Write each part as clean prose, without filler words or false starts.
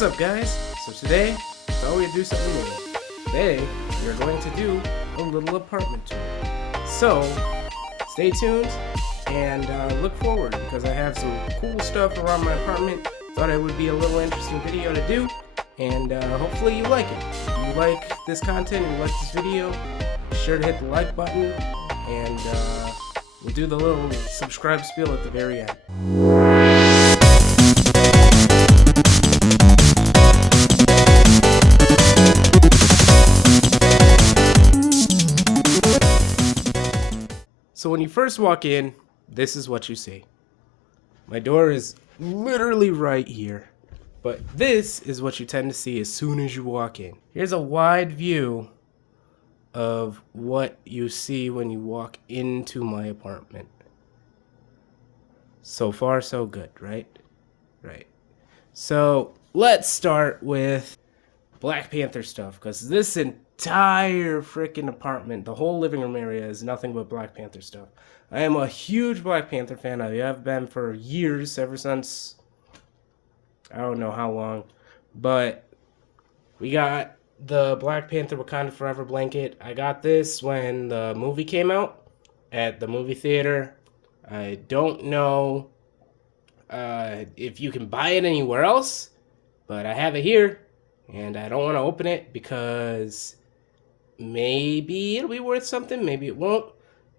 What's up, guys? So today, I thought we'd do something new. Today, we're going to do a little apartment tour. So, stay tuned and look forward because I have some cool stuff around my apartment. Thought it would be a little interesting video to do, and hopefully you like it. If you like this content and you like this video, be sure to hit the like button, and we'll do the little subscribe spiel at the very end. So when you first walk in, this is what you see. My door is literally right here, but this is what you tend to see as soon as you walk in. Here's a wide view of what you see when you walk into my apartment. So far, so good, right? Right. So let's start with Black Panther stuff, because this entire freaking apartment, the whole living room area, is nothing but Black Panther stuff. I am a huge Black Panther fan. I have been for years, ever since I don't know how long. But we got the Black Panther Wakanda Forever blanket. I got this when the movie came out at the movie theater. I don't know if you can buy it anywhere else, but I have it here, and I don't want to open it because maybe it'll be worth something, maybe it won't.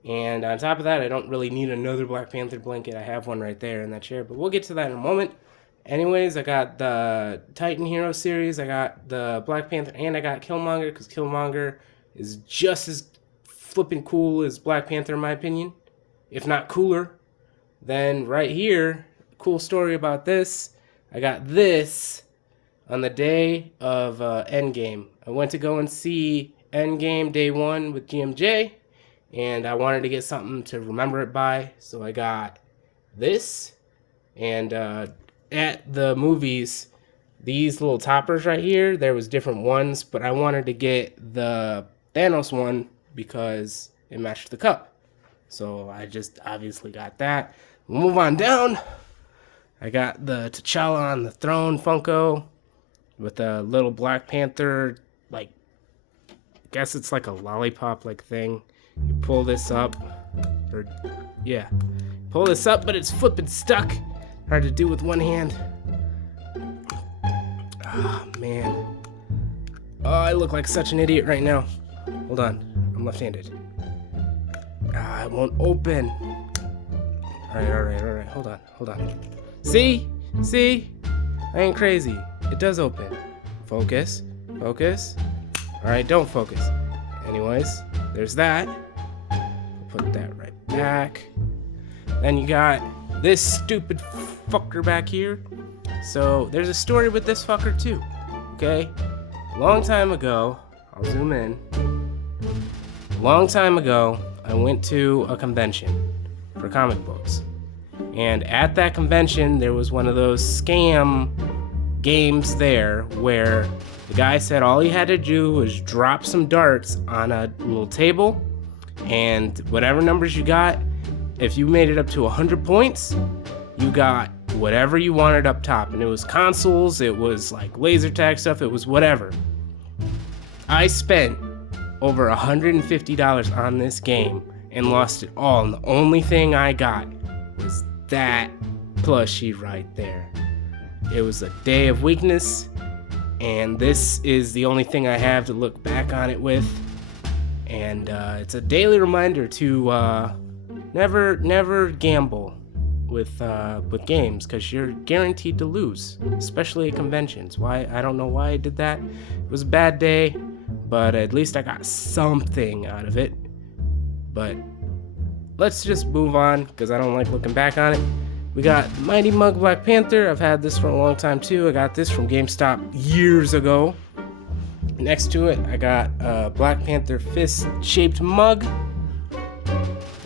And on top of that, I don't really need another Black Panther blanket. I have one right there in that chair, but we'll get to that in a moment. Anyways, I got the Titan Hero series, I got the Black Panther, and I got Killmonger, because Killmonger is just as flippin' cool as Black Panther in my opinion, if not cooler. Then right here, cool story about this, I got this on the day of Endgame. I went to go and see Endgame Day 1 with GMJ, and I wanted to get something to remember it by, so I got this. And at the movies, these little toppers right here, there was different ones, but I wanted to get the Thanos one because it matched the cup. So I just obviously got that. We'll move on down. I got the T'Challa on the throne Funko with a little Black Panther, like, I guess it's like a lollipop like thing. You pull this up, or yeah, pull this up, but it's flipping stuck. Hard to do with one hand. Oh man, oh, I look like such an idiot right now. Hold on, I'm left-handed. It won't open. All right, hold on. See, I ain't crazy. It does open. Focus. All right, don't focus. Anyways, there's that. Put that right back. Then you got this stupid fucker back here. So there's a story with this fucker too. Okay? Long time ago, I'll zoom in. Long time ago, I went to a convention for comic books. And at that convention, there was one of those scam games there where the guy said all he had to do was drop some darts on a little table, and whatever numbers you got, if you made it up to 100 points, you got whatever you wanted up top. And it was consoles, it was like laser tag stuff, it was whatever. I spent over $150 on this game and lost it all, and the only thing I got was that plushie right there. It was a day of weakness, and this is the only thing I have to look back on it with. And it's a daily reminder to never gamble with games, because you're guaranteed to lose, especially at conventions. Why? I don't know why I did that. It was a bad day, but at least I got something out of it. But let's just move on, because I don't like looking back on it. We got Mighty Mug Black Panther. I've had this for a long time too. I got this from GameStop years ago. Next to it, I got a Black Panther fist-shaped mug.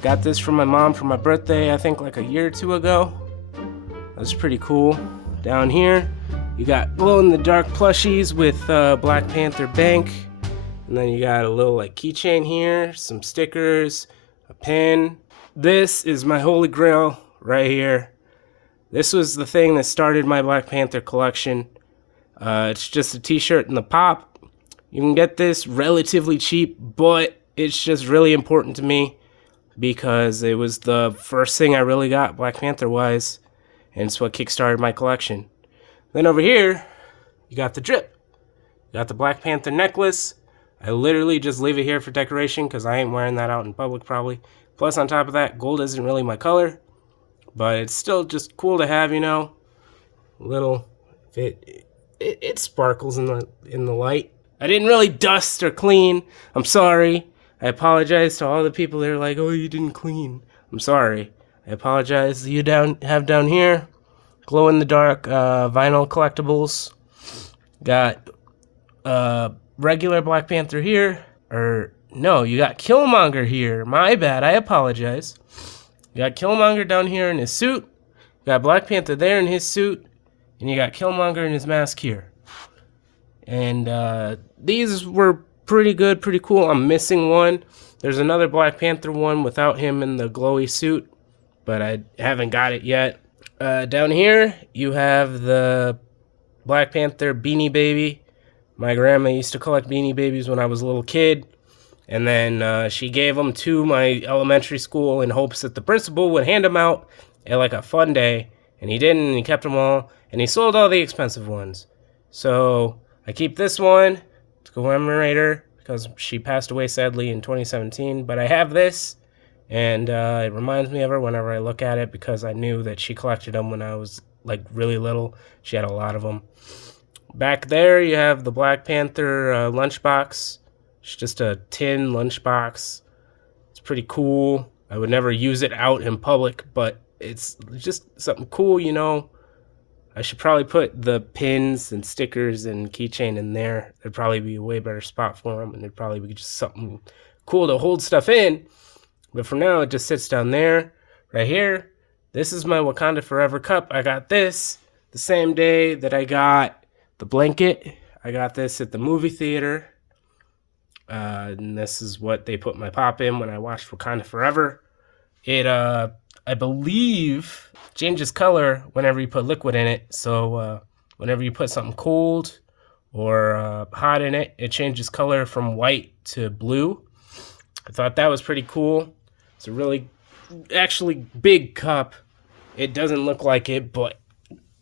Got this from my mom for my birthday, I think like a year or two ago. That's pretty cool. Down here, you got glow-in-the-dark plushies with Black Panther Bank. And then you got a little like keychain here, some stickers, a pin. This is my holy grail right here. This was the thing that started my Black Panther collection. It's just a t-shirt and the pop. You can get this relatively cheap, but it's just really important to me because it was the first thing I really got Black Panther wise, and it's what kickstarted my collection. Then over here, you got the drip. You got the Black Panther necklace. I literally just leave it here for decoration because I ain't wearing that out in public probably. Plus on top of that, gold isn't really my color, but it's still just cool to have, you know. Little, it sparkles in the light. I didn't really dust or clean. I'm sorry. I apologize to all the people that are like, oh, you didn't clean. I'm sorry. I apologize. You have down here, glow in the dark vinyl collectibles. Got regular Black Panther here. Or no, you got Killmonger here. My bad. I apologize. You got Killmonger down here in his suit. You got Black Panther there in his suit. And you got Killmonger in his mask here. And these were pretty good, pretty cool. I'm missing one. There's another Black Panther one without him in the glowy suit, but I haven't got it yet. Down here, you have the Black Panther Beanie Baby. My grandma used to collect Beanie Babies when I was a little kid, and then she gave them to my elementary school in hopes that the principal would hand them out at like a fun day, and he didn't, and he kept them all, and he sold all the expensive ones. So I keep this one to commemorate her because she passed away sadly in 2017. But I have this, and it reminds me of her whenever I look at it because I knew that she collected them when I was like really little. She had a lot of them. Back there, you have the Black Panther lunchbox. It's just a tin lunchbox. It's pretty cool. I would never use it out in public, but it's just something cool, you know. I should probably put the pins and stickers and keychain in there. It'd probably be a way better spot for them, and it'd probably be just something cool to hold stuff in. But for now, it just sits down there. Right here, this is my Wakanda Forever cup. I got this the same day that I got the blanket. I got this at the movie theater. And this is what they put my pop in when I watched Wakanda Forever. It, I believe, changes color whenever you put liquid in it. So whenever you put something cold or hot in it, it changes color from white to blue. I thought that was pretty cool. It's a really, actually big cup. It doesn't look like it, but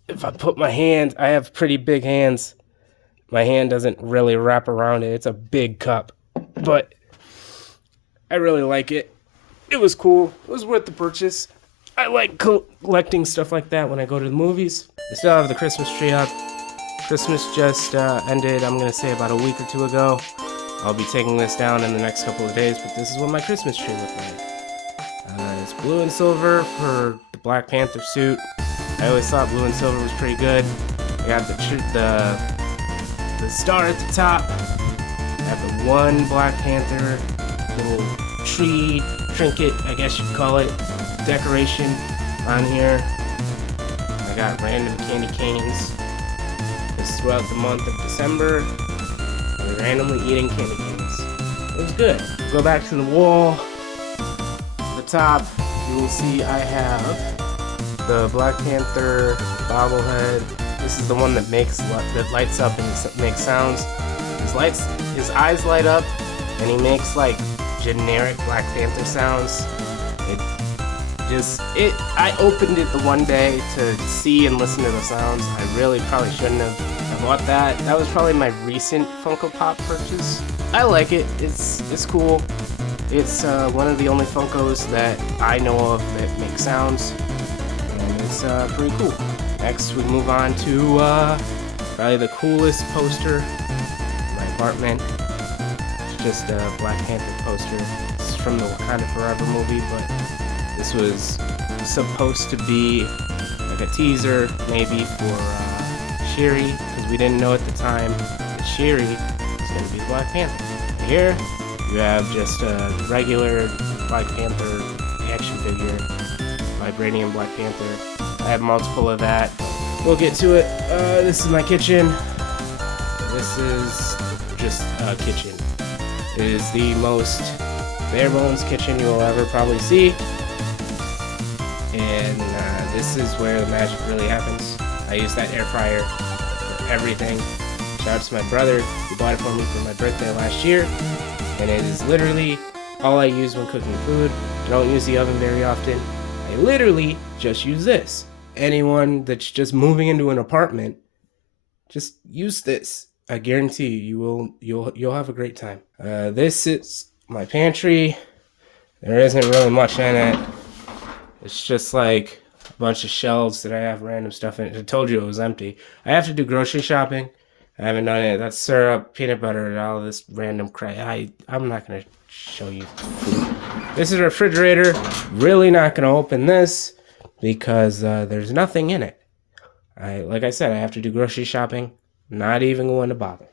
if I put my hand, I have pretty big hands. My hand doesn't really wrap around it. It's a big cup, but I really like it. It was cool. It was worth the purchase. I like collecting stuff like that when I go to the movies. I still have the Christmas tree up. Christmas just ended, I'm going to say about a week or two ago. I'll be taking this down in the next couple of days, but this is what my Christmas tree looked like. It's blue and silver for the Black Panther suit. I always thought blue and silver was pretty good. I got the star at the top. I got the one Black Panther little tree trinket, I guess you'd call it, decoration on here. I got random candy canes. This is throughout the month of December. I'm randomly eating candy canes. It was good. Go back to the wall. The top, you will see I have the Black Panther bobblehead. This is the one that lights up and makes sounds. His eyes light up, and he makes like generic Black Panther sounds. I opened it the one day to see and listen to the sounds. I really probably shouldn't have bought that. That was probably my recent Funko Pop purchase. I like it. It's cool. It's one of the only Funkos that I know of that make sounds, and it's pretty cool. Next, we move on to probably the coolest poster in my apartment. It's just a Black Panther poster. It's from the Wakanda Forever movie, but this was supposed to be like a teaser, maybe for Shuri, because we didn't know at the time that Shuri was going to be Black Panther. Here, you have just a regular Black Panther action figure, Vibranium Black Panther. I have multiple of that. We'll get to it. This is my kitchen. This is just a kitchen. It is the most bare bones kitchen you will ever probably see. And this is where the magic really happens. I use that air fryer for everything. Shout out to my brother. He bought it for me for my birthday last year. And it is literally all I use when cooking food. I don't use the oven very often. I literally just use this. Anyone that's just moving into an apartment, just use this. I guarantee you'll have a great time. This is my pantry. There isn't really much in it. It's just like a bunch of shelves that I have random stuff in it. I told you it was empty. I have to do grocery shopping. I haven't done it. That's syrup, peanut butter, and all this random crap. I'm not going to show you food. This is a refrigerator. Really not going to open this because there's nothing in it. Like I said, I have to do grocery shopping. Not even going to bother.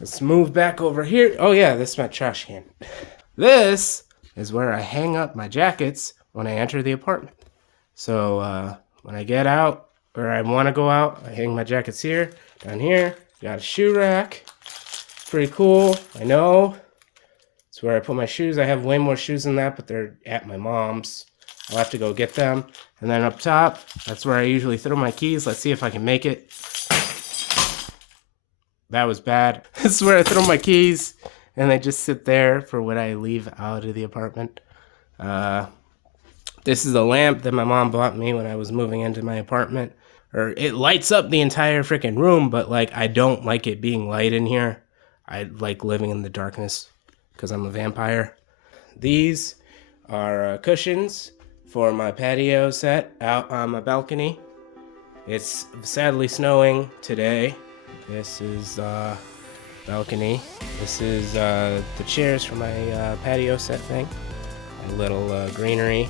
Let's move back over here. Oh yeah, this is my trash can. This is where I hang up my jackets when I enter the apartment. So when I get out, or I want to go out, I hang my jackets here. Down here, got a shoe rack. Pretty cool, I know. It's where I put my shoes. I have way more shoes than that, but they're at my mom's. I'll have to go get them. And then up top, that's where I usually throw my keys. Let's see if I can make it. That was bad. This is where I throw my keys, and they just sit there for when I leave out of the apartment. This is a lamp that my mom bought me when I was moving into my apartment. It lights up the entire freaking room, but like I don't like it being light in here. I like living in the darkness because I'm a vampire. These are cushions for my patio set out on my balcony. It's sadly snowing today. This is balcony. This is the chairs for my patio set thing. A little greenery,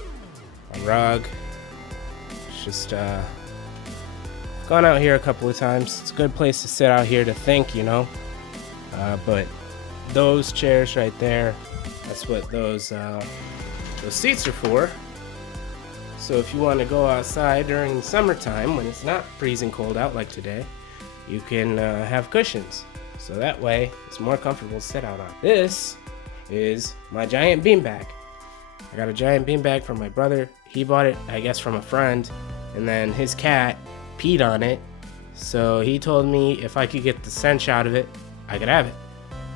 a rug. It's just gone out here a couple of times. It's a good place to sit out here to think, you know. But those chairs right there, that's what those seats are for. So if you want to go outside during the summertime when it's not freezing cold out like today, you can have cushions. So that way it's more comfortable to sit out on. This is my giant beanbag. I got a giant beanbag from my brother. He bought it, I guess, from a friend, and then his cat peed on it. So he told me if I could get the stench out of it, I could have it.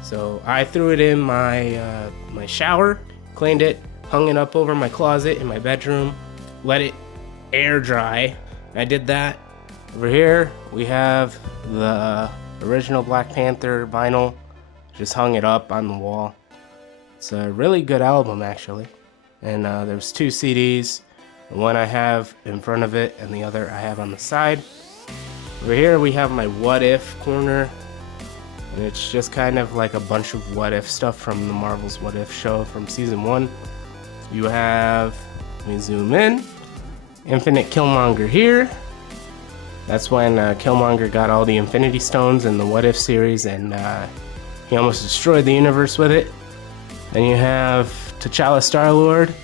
So I threw it in my my shower, cleaned it, hung it up over my closet in my bedroom, let it air dry. I did that. Over here we have the original Black Panther vinyl. Just hung it up on the wall. It's a really good album actually. And there's two CDs. One I have in front of it and the other I have on the side. Over here we have my what if corner. And it's just kind of like a bunch of what if stuff from the Marvel's What If show from season 1. You have, let me zoom in, Infinite Killmonger here. That's when Killmonger got all the Infinity Stones in the What If series, and he almost destroyed the universe with it. Then you have T'Challa Star-Lord,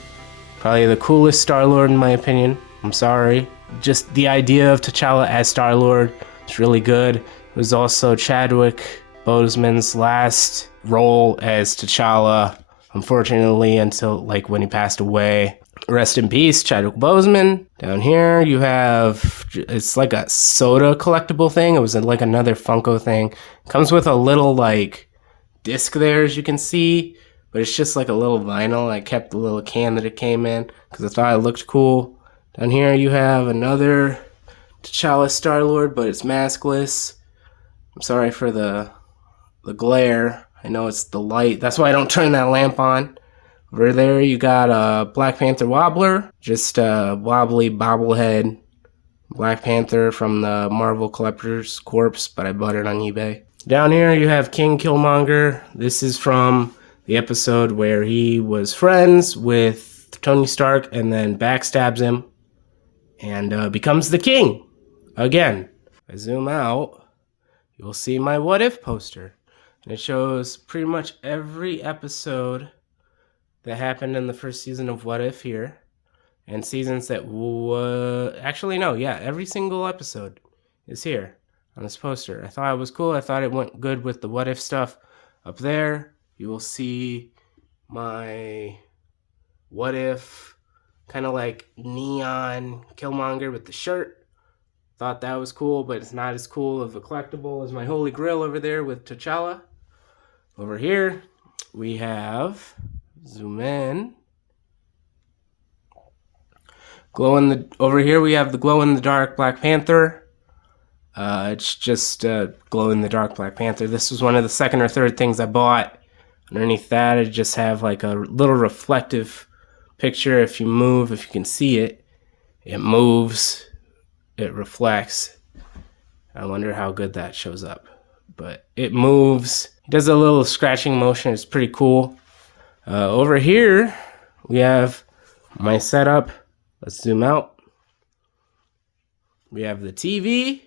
probably the coolest Star-Lord in my opinion. I'm sorry. Just the idea of T'Challa as Star-Lord is really good. It was also Chadwick Boseman's last role as T'Challa, unfortunately, until like when he passed away. Rest in peace, Chadwick Boseman. Down here you have, it's like a soda collectible thing. It was like another Funko thing. Comes with a little like disc there, as you can see, but it's just like a little vinyl. I kept the little can that it came in because I thought it looked cool. Down here you have another T'Challa Star-Lord, but it's maskless. I'm sorry for the glare. I know it's the light. That's why I don't turn that lamp on. Over there you got a Black Panther wobbler, just a wobbly bobblehead Black Panther from the Marvel Collector's Corpse, but I bought it on eBay. Down here you have King Killmonger. This is from the episode where he was friends with Tony Stark and then backstabs him and becomes the king again. If I zoom out, you'll see my What If poster. And it shows pretty much every episode that happened in the first season of What If here. And seasons that actually no, yeah, every single episode is here on this poster. I thought it was cool. I thought it went good with the What If stuff. Up there, you will see my What If kind of like neon Killmonger with the shirt. Thought that was cool, but it's not as cool of a collectible as my Holy Grail over there with T'Challa. Over here, we have, zoom in, over here we have the glow-in-the-dark Black Panther. It's just glow-in-the-dark Black Panther. This was one of the second or third things I bought. Underneath that, I just have like a little reflective picture. If you move, if you can see it, it moves, it reflects. I wonder how good that shows up. But it moves. It does a little scratching motion. It's pretty cool. Over here, we have my setup. Let's zoom out. We have the TV.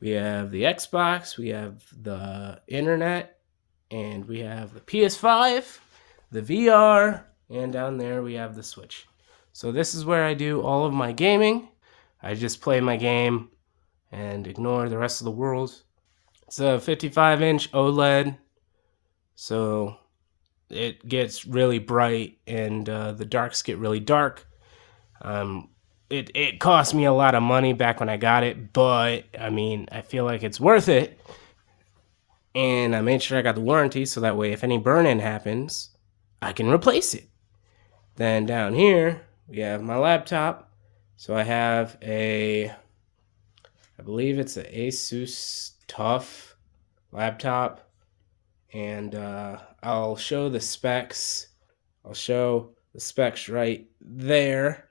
We have the Xbox. We have the internet. And we have the PS5, the VR, and down there we have the Switch. So this is where I do all of my gaming. I just play my game and ignore the rest of the world. It's a 55-inch OLED, so it gets really bright and the darks get really dark. It cost me a lot of money back when I got it, but I mean, I feel like it's worth it. And I made sure I got the warranty so that way if any burn-in happens, I can replace it. Then down here, we have my laptop. So I have I believe it's an Asus TUF laptop. And I'll show the specs. I'll show the specs right there.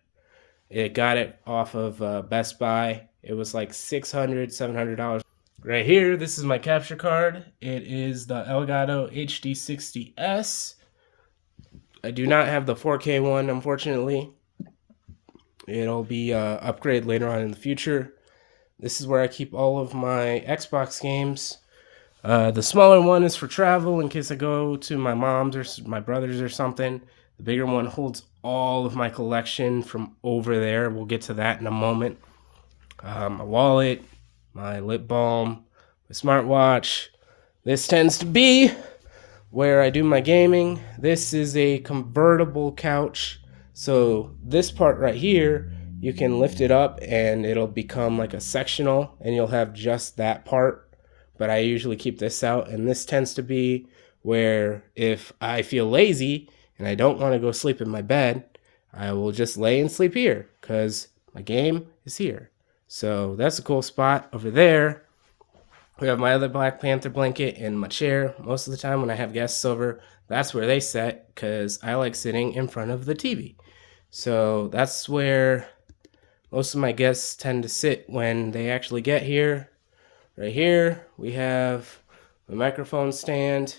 It got it off of Best Buy. It was like $600, $700. Right here, this is my capture card. It is the Elgato HD60S. I do not have the 4K one, unfortunately. It'll be upgraded later on in the future. This is where I keep all of my Xbox games. The smaller one is for travel in case I go to my mom's or my brother's or something. The bigger one holds all of my collection from over there. We'll get to that in a moment. My wallet, my lip balm, my smartwatch. This tends to be where I do my gaming. This is a convertible couch. So this part right here, you can lift it up and it'll become like a sectional and you'll have just that part. But I usually keep this out, and this tends to be where if I feel lazy and I don't want to go sleep in my bed, I will just lay and sleep here because my game is here. So that's a cool spot. Over there, we have my other Black Panther blanket and my chair. Most of the time when I have guests over, that's where they sit because I like sitting in front of the TV. So that's where most of my guests tend to sit when they actually get here. Right here, we have the microphone stand.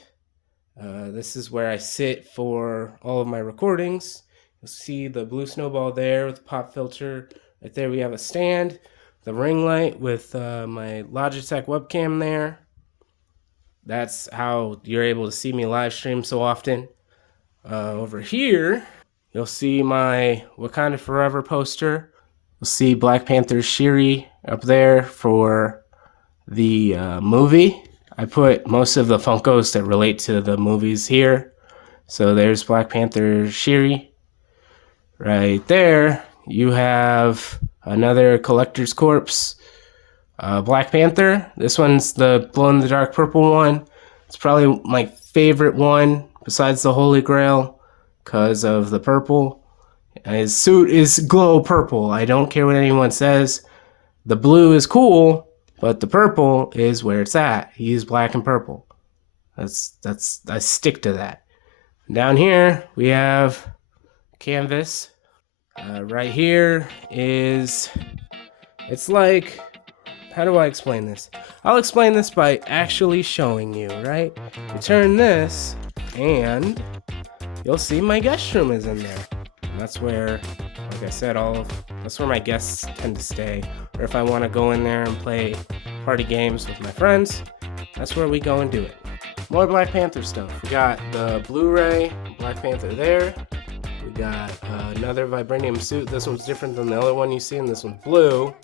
This is where I sit for all of my recordings. You'll see the blue snowball there with the pop filter. Right there we have a stand, the ring light with my Logitech webcam there. That's how you're able to see me live stream so often. Over here, you'll see my Wakanda Forever poster. You'll see Black Panther's Shuri up there for the movie. I put most of the Funkos that relate to the movies here. So there's Black Panther Shuri. Right there, you have another Collector's Corpse Black Panther. This one's the glow-in-the-dark purple one. It's probably my favorite one besides the Holy Grail because of the purple. His suit is glow purple. I don't care what anyone says. The blue is cool, but the purple is where it's at. He's black and purple. I stick to that. Down here we have canvas. Right here is, it's like, how do I explain this? I'll explain this by actually showing you, right? You turn this and you'll see my guest room is in there. And that's where, like I said, that's where my guests tend to stay. Or if I want to go in there and play party games with my friends, that's where we go and do it. More Black Panther stuff. We got the Blu-ray Black Panther there. We got another vibranium suit. This one's different than the other one you see, and this one's blue,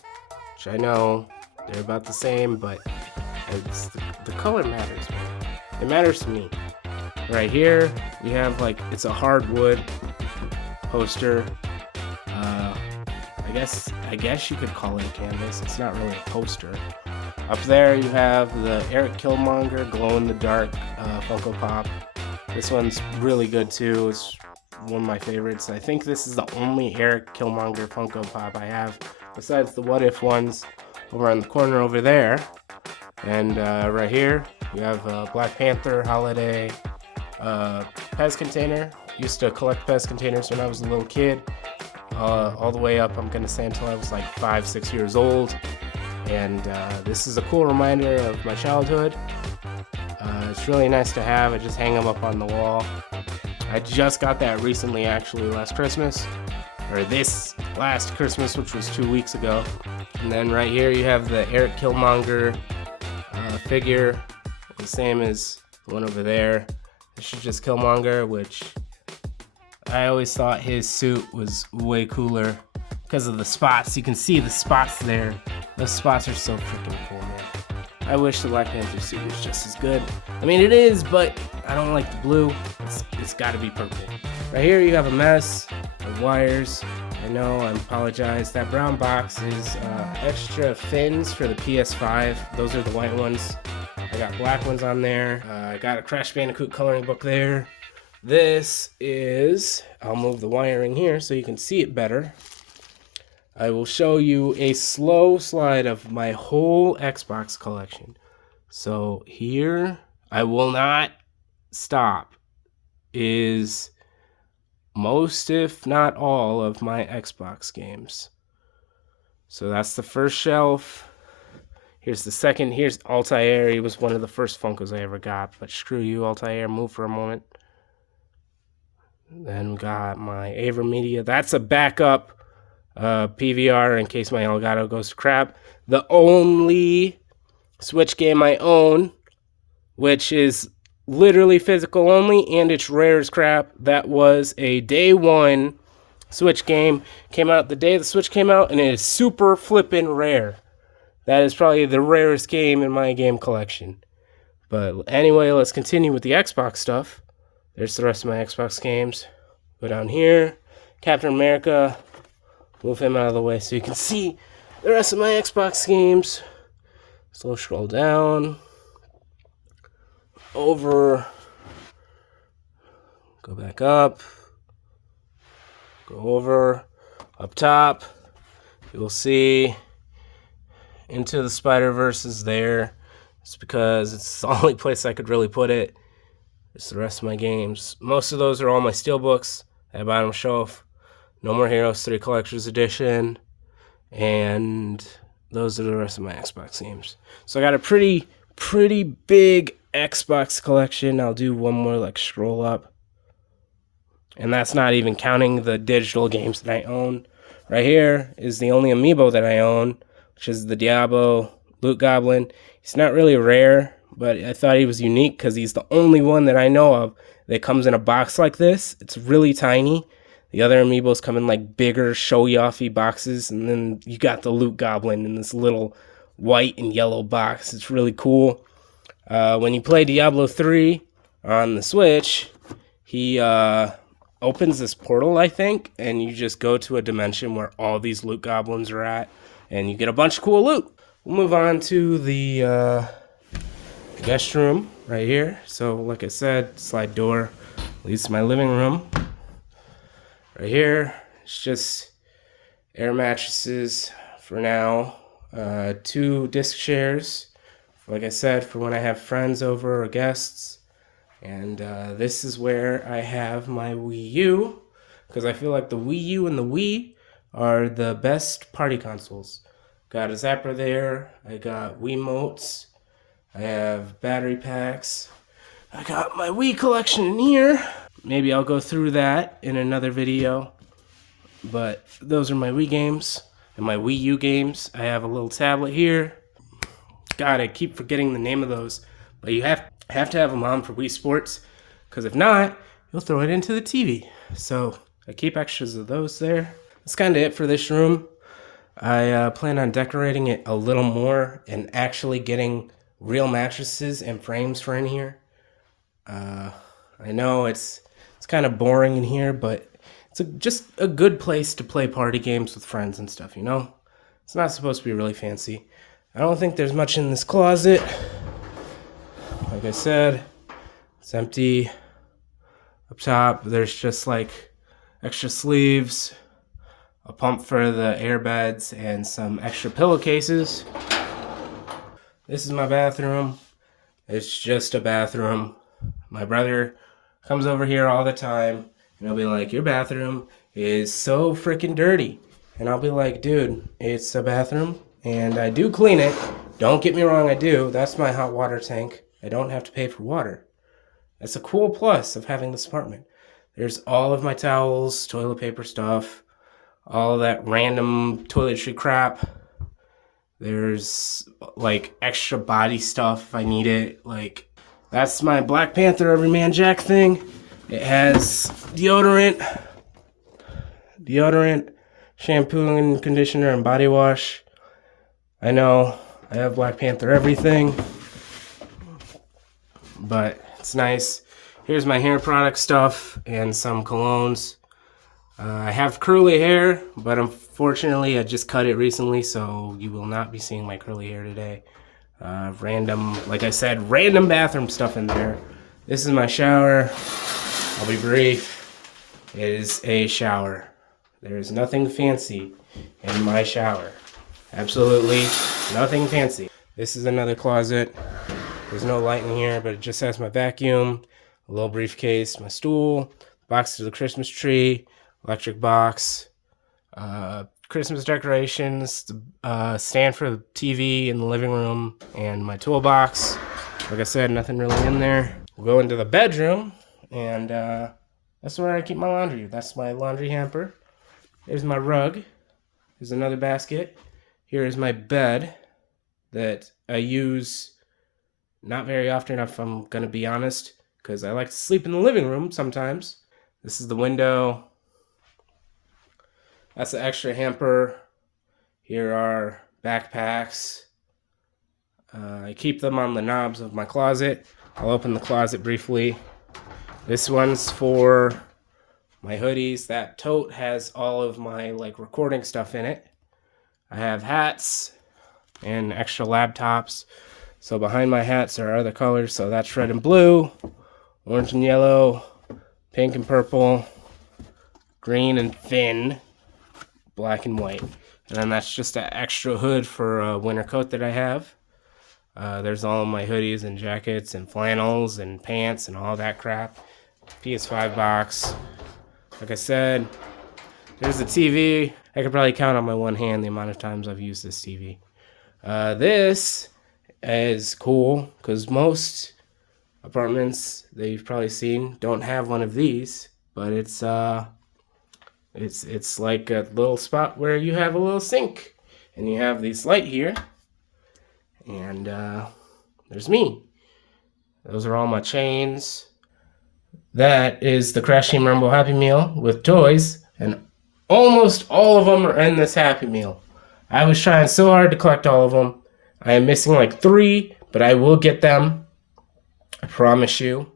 which I know they're about the same, but it's the color matters, man. It matters to me. Right here, we have it's a hardwood poster. I I guess you could call it a canvas. It's not really a poster. Up there you have the Eric Killmonger glow-in-the-dark Funko Pop. This one's really good too. It's one of my favorites. I think this is the only Eric Killmonger Funko Pop I have, besides the What If ones over on the corner over there. And right here you have Black Panther holiday Pez container. Used to collect Pez containers when I was a little kid. All the way up, I'm gonna say, until I was like 5-6 years old. And this is a cool reminder of my childhood. It's really nice to have. I just hang them up on the wall. I just got that recently, actually, last Christmas. Or this last Christmas, which was 2 weeks ago. And then right here you have the Eric Killmonger figure. The same as the one over there. This is just Killmonger, which I always thought his suit was way cooler because of the spots. You can see the spots there. Those spots are so freaking cool, man. I wish the Black Panther suit was just as good. I mean, it is, but I don't like the blue. It's got to be purple. Right here, you have a mess of wires. I know, I apologize. That brown box is extra fins for the PS5. Those are the white ones. I got black ones on there. I got a Crash Bandicoot coloring book there. This is, I'll move the wiring here so you can see it better. I will show you a slow slide of my whole Xbox collection. So here, I will not stop, is most, if not all, of my Xbox games. So that's the first shelf. Here's the second. Here's Altair. He was one of the first Funkos I ever got, but screw you, Altair, move for a moment. Then we got my Avermedia. That's a backup PVR in case my Elgato goes to crap. The only Switch game I own, which is literally physical only, and it's rare as crap. That was a day one Switch game. Came out the day the Switch came out, and it is super flippin' rare. That is probably the rarest game in my game collection. But anyway, let's continue with the Xbox stuff. There's the rest of my Xbox games. Go down here. Captain America. Move him out of the way so you can see the rest of my Xbox games. So we'll scroll down. Over. Go back up. Go over. Up top. You will see Into the Spider-Verse is there. It's because it's the only place I could really put it. It's the rest of my games. Most of those are all my steelbooks at bottom shelf. No More Heroes 3 Collector's Edition. And those are the rest of my Xbox games. So I got a pretty big Xbox collection. I'll do one more like scroll up. And that's not even counting the digital games that I own. Right here is the only amiibo that I own, which is the Diablo Loot Goblin. He's not really rare, but I thought he was unique because he's the only one that I know of that comes in a box like this. It's really tiny. The other amiibos come in like bigger, showy-offy boxes, and then you got the Loot Goblin in this little white and yellow box. It's really cool. When you play Diablo 3 on the Switch, he opens this portal, I think, and you just go to a dimension where all these Loot Goblins are at, and you get a bunch of cool loot. We'll move on to the guest room right here. So like I said, slide door leads to my living room. Right here, it's just air mattresses for now. 2 disc chairs, like I said, for when I have friends over or guests. And this is where I have my Wii U, because I feel like the Wii U and the Wii are the best party consoles. Got a zapper there. I got Wiimotes. I have battery packs. I got my Wii collection in here. Maybe I'll go through that in another video. But those are my Wii games and my Wii U games. I have a little tablet here. God, I keep forgetting the name of those. But you have to have them on for Wii Sports, because if not, you'll throw it into the TV. So I keep extras of those there. That's kind of it for this room. I plan on decorating it a little more and actually getting real mattresses and frames for in here. I know it's kind of boring in here, but It's just a good place to play party games with friends and stuff, you know? It's not supposed to be really fancy. I don't think there's much in this closet. Like I said, it's empty. Up top, there's just like extra sleeves, a pump for the airbeds, and some extra pillowcases. This is my bathroom. It's just a bathroom. My brother comes over here all the time, and he'll be like, your bathroom is so freaking dirty. And I'll be like, dude, it's a bathroom, and I do clean it. Don't get me wrong, I do. That's my hot water tank. I don't have to pay for water. That's a cool plus of having this apartment. There's all of my towels, toilet paper stuff, all of that random toiletry crap. There's like extra body stuff if I need it. Like, that's my Black Panther Everyman Jack thing. It has deodorant, shampoo and conditioner, and body wash. I know I have Black Panther everything, but it's nice. Here's my hair product stuff and some colognes. I have curly hair, but unfortunately I just cut it recently, so you will not be seeing my curly hair today. Random, like I said, random bathroom stuff in there. This is my shower. I'll be brief. It is a shower. There is nothing fancy in my shower. Absolutely nothing fancy. This is another closet. There's no light in here, but it just has my vacuum, a little briefcase, my stool, box to the Christmas tree, electric box, Christmas decorations, the stand for the TV in the living room, and my toolbox. Like I said, nothing really in there. We'll go into the bedroom, and that's where I keep my laundry. That's my laundry hamper. There's my rug. There's another basket. Here is my bed that I use not very often, if I'm going to be honest, because I like to sleep in the living room sometimes. This is the window. That's the extra hamper. Here are backpacks. I keep them on the knobs of my closet. I'll open the closet briefly. This one's for my hoodies. That tote has all of my recording stuff in it. I have hats and extra laptops. So behind my hats are other colors. So that's red and blue, orange and yellow, pink and purple, green and thin, black and white. And then that's just an extra hood for a winter coat that I have. There's all of my hoodies and jackets and flannels and pants and all that crap. PS5 box. Like I said, there's the TV. I could probably count on my one hand the amount of times I've used this TV. This is cool because most apartments that you've probably seen don't have one of these, but it's like a little spot where you have a little sink, and you have this light here, and there's me. Those are all my chains. That is the Crash Team Rumble Happy Meal with toys, and almost all of them are in this Happy Meal. I was trying so hard to collect all of them. I am missing 3, but I will get them. I promise you.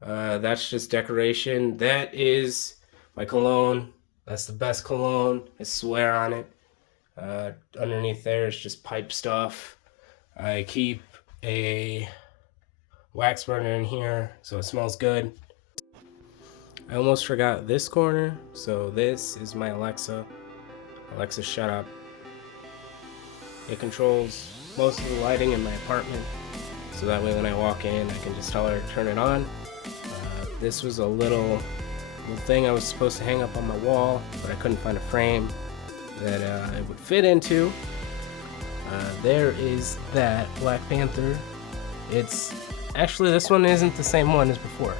That's just decoration. That is my cologne. That's the best cologne. I swear on it. Underneath there is just pipe stuff. I keep a wax burner in here so it smells good. I almost forgot this corner. So this is my Alexa. Alexa, shut up. It controls most of the lighting in my apartment. So that way when I walk in, I can just tell her to turn it on. This was a little thing I was supposed to hang up on my wall, but I couldn't find a frame that it would fit into. There is that Black Panther. It's actually, this one isn't the same one as before.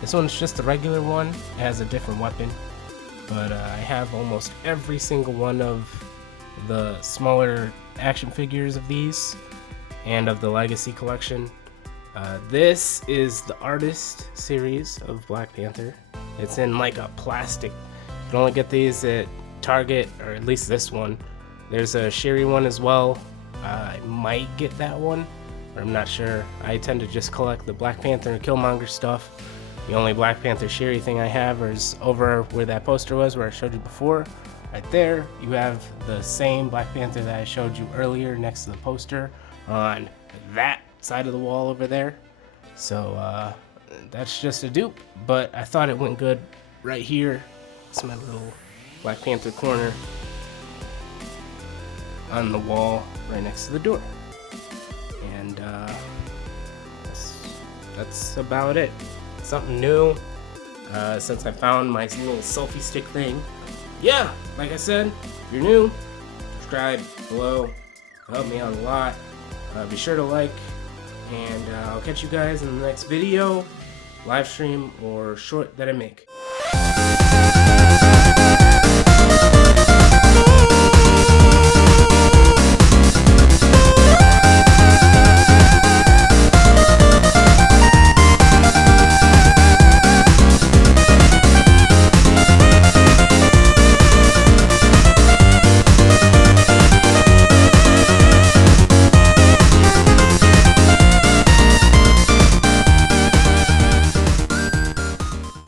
This one's just a regular one. It has a different weapon, but I have almost every single one of the smaller action figures of these and of the Legacy collection. This is the Artist series of Black Panther. It's in a plastic. You can only get these at Target, or at least this one. There's a Shiri one as well. I might get that one, or I'm not sure. I tend to just collect the Black Panther and Killmonger stuff. The only Black Panther Sherry thing I have is over where that poster was, where I showed you before. Right there, you have the same Black Panther that I showed you earlier next to the poster on that side of the wall over there. So that's just a dupe, but I thought it went good right here. It's my little Black Panther corner on the wall right next to the door. And that's about it. Something new since I found my little selfie stick thing. Yeah, like I said, if you're new, subscribe below. It'll help me out a lot. Be sure to like, and I'll catch you guys in the next video, live stream, or short that I make.